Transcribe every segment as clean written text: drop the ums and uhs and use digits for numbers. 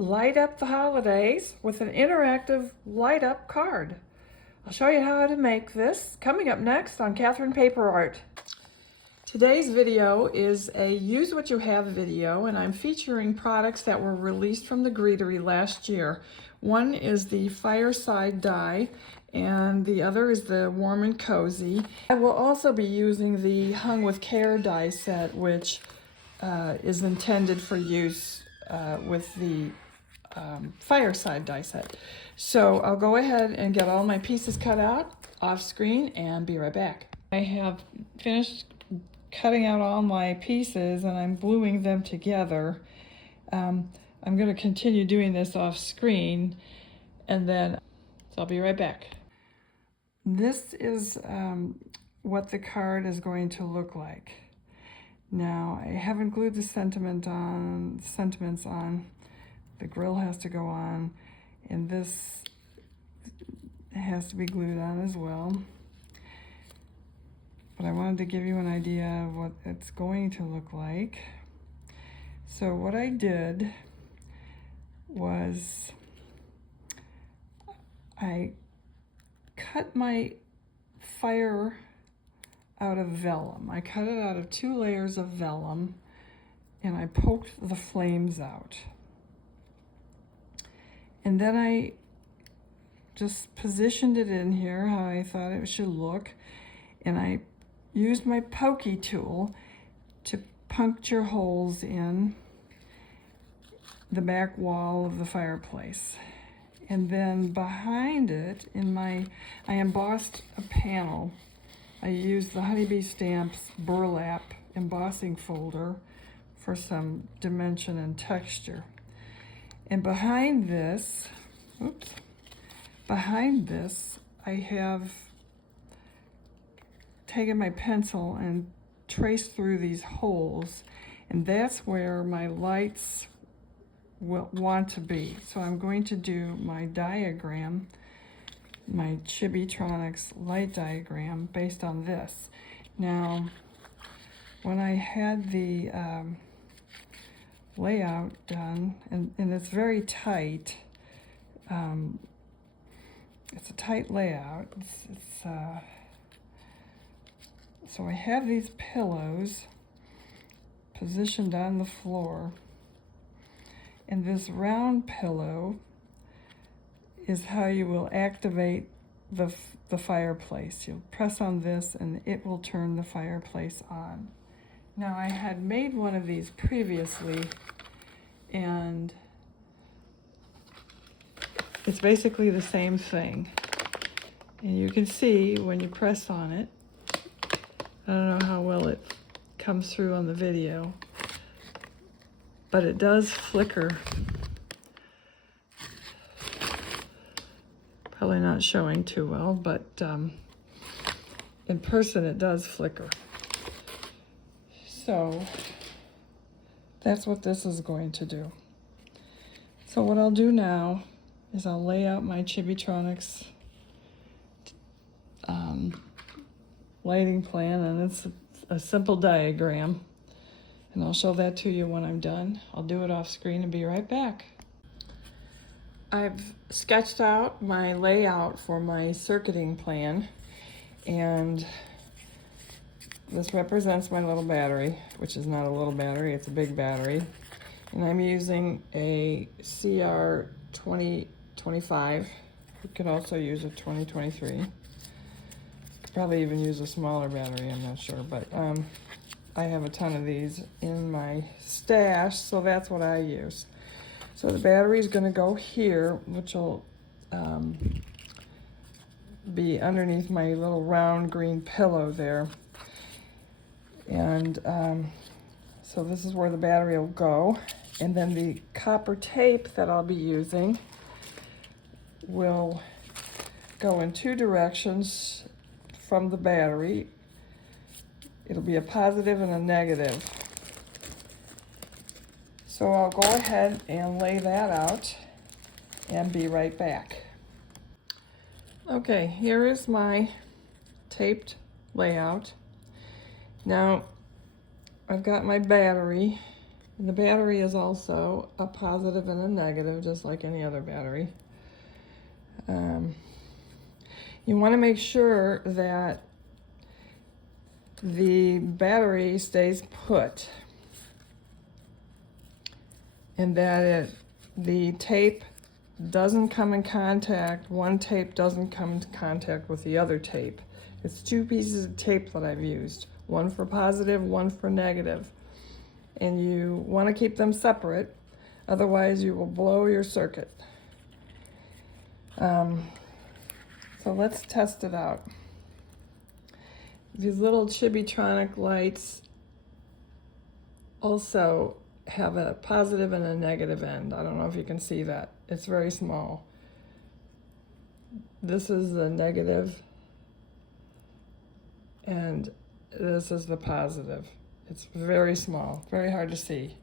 light up the holidays with an interactive light up card. I'll show you how to make this coming up next on Catherine Paper Art. Today's video is a use what you have video, and I'm featuring products that were released from the Greetery last year. One is the Fireside die and the other is the Warm and Cozy. I will also be using the Hung with Care die set, which is intended for use with the Fireside die set. So I'll go ahead and get all my pieces cut out off screen and be right back. I have finished cutting out all my pieces and I'm gluing them together. I'm going to continue doing this off screen and then so I'll be right back. This is what the card is going to look like. Now, I haven't glued the sentiments on. The grill has to go on, and this has to be glued on as well. But I wanted to give you an idea of what it's going to look like. So what I did was I cut my fire out of vellum. I cut it out of 2 layers of vellum and I poked the flames out. And then I just positioned it in here how I thought it should look, and I used my pokey tool to puncture holes in the back wall of the fireplace. And then behind it, I embossed a panel. I used the Honeybee Stamps burlap embossing folder for some dimension and texture. And behind this, I have taken my pencil and traced through these holes, and that's where my lights will want to be. So I'm going to do my diagram, my Chibitronics light diagram based on this. Now, when I had the layout done, and it's very tight, it's a tight layout. So I have these pillows positioned on the floor, and this round pillow is how you will activate the fireplace. You'll press on this and it will turn the fireplace on. Now, I had made one of these previously, and it's basically the same thing. And you can see when you press on it, I don't know how well it comes through on the video, but it does flicker. Probably not showing too well, but in person it does flicker. So that's what this is going to do. So what I'll do now is I'll lay out my Chibitronics lighting plan, and it's a simple diagram, and I'll show that to you when I'm done. I'll do it off screen and be right back. I've sketched out my layout for my circuiting plan, and this represents my little battery, which is not a little battery, it's a big battery. And I'm using a CR 2025. You could also use a 2023. Could probably even use a smaller battery, I'm not sure, but I have a ton of these in my stash, so that's what I use. So the battery is going to go here, which will be underneath my little round green pillow there. And so this is where the battery will go. And then the copper tape that I'll be using will go in 2 directions from the battery. It'll be a positive and a negative. So I'll go ahead and lay that out and be right back. Okay, here is my taped layout. Now, I've got my battery And the battery is also a positive and a negative, just like any other battery. You want to make sure that the battery stays put and that the tape doesn't come in contact, one tape doesn't come into contact with the other tape. It's two pieces of tape that I've used, one for positive, one for negative. And you want to keep them separate, otherwise you will blow your circuit. So let's test it out. These little Chibitronic lights also have a positive and a negative end. I don't know if you can see that. It's very small. This is the negative and this is the positive. It's very small, very hard to see.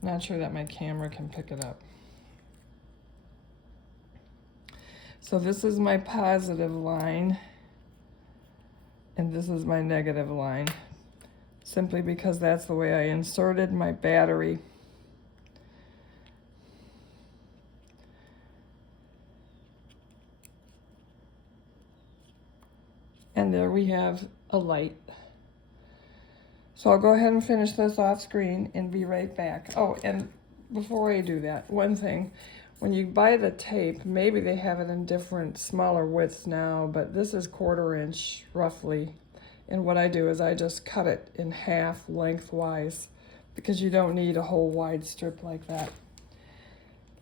Not sure that my camera can pick it up. So this is my positive line and this is my negative line, simply because that's the way I inserted my battery. And there we have a light. So I'll go ahead and finish this off screen and be right back. Oh, and before I do that, one thing, when you buy the tape, maybe they have it in different smaller widths now, but this is 1/4 inch roughly. And what I do is I just cut it in half lengthwise because you don't need a whole wide strip like that.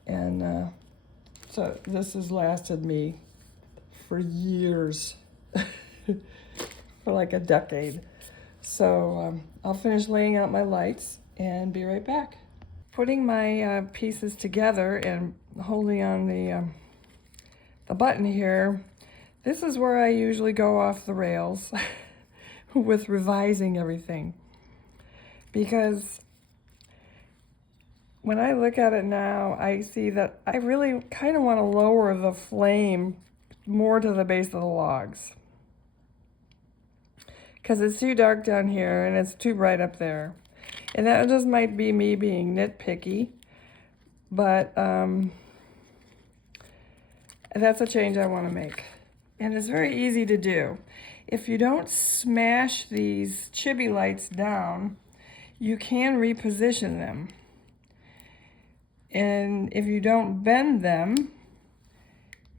And so this has lasted me for years, for like a decade. So I'll finish laying out my lights and be right back. Putting my pieces together and holding on the button here, this is where I usually go off the rails with revising everything. Because when I look at it now, I see that I really kind of want to lower the flame more to the base of the logs. Because it's too dark down here and it's too bright up there. And that just might be me being nitpicky, but that's a change I want to make. And it's very easy to do. If you don't smash these chibi lights down, you can reposition them. And if you don't bend them,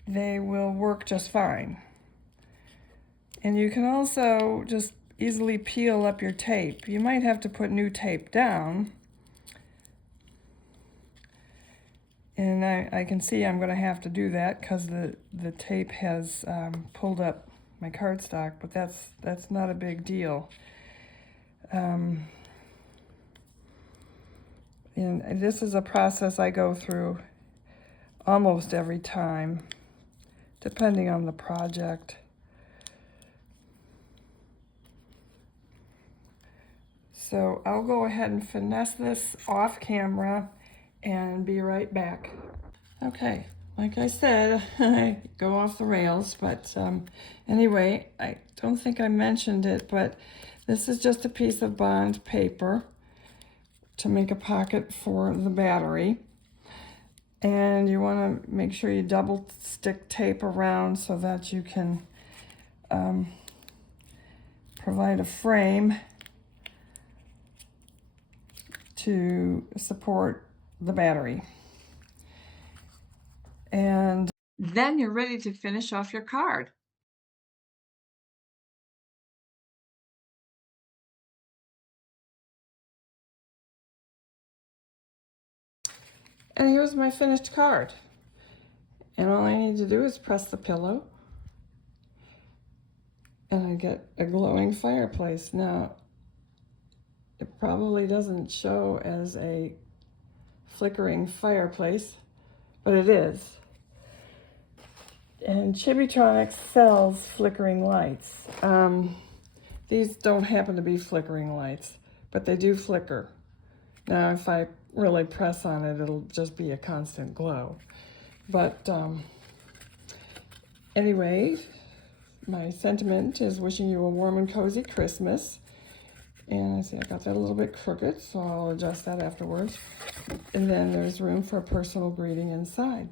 they will work just fine. And you can also just easily peel up your tape. You might have to put new tape down. And I can see I'm going to have to do that because the tape has pulled up my cardstock, but that's not a big deal. And this is a process I go through almost every time, depending on the project. So I'll go ahead and finesse this off camera and be right back. Okay, like I said, I go off the rails, but anyway, I don't think I mentioned it, but this is just a piece of bond paper to make a pocket for the battery. And you want to make sure you double stick tape around so that you can provide a frame to support the battery. And then you're ready to finish off your card. And here's my finished card. And all I need to do is press the pillow and I get a glowing fireplace. Now, it probably doesn't show as a flickering fireplace, but it is. And Chibitronics sells flickering lights. These don't happen to be flickering lights, but they do flicker. Now, if I really press on it, it'll just be a constant glow. But anyway, my sentiment is wishing you a warm and cozy Christmas. And I see I got that a little bit crooked, so I'll adjust that afterwards. And then there's room for a personal greeting inside.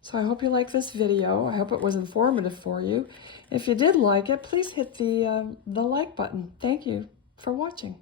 So I hope you like this video. I hope it was informative for you. If you did like it, please hit the like button. Thank you for watching.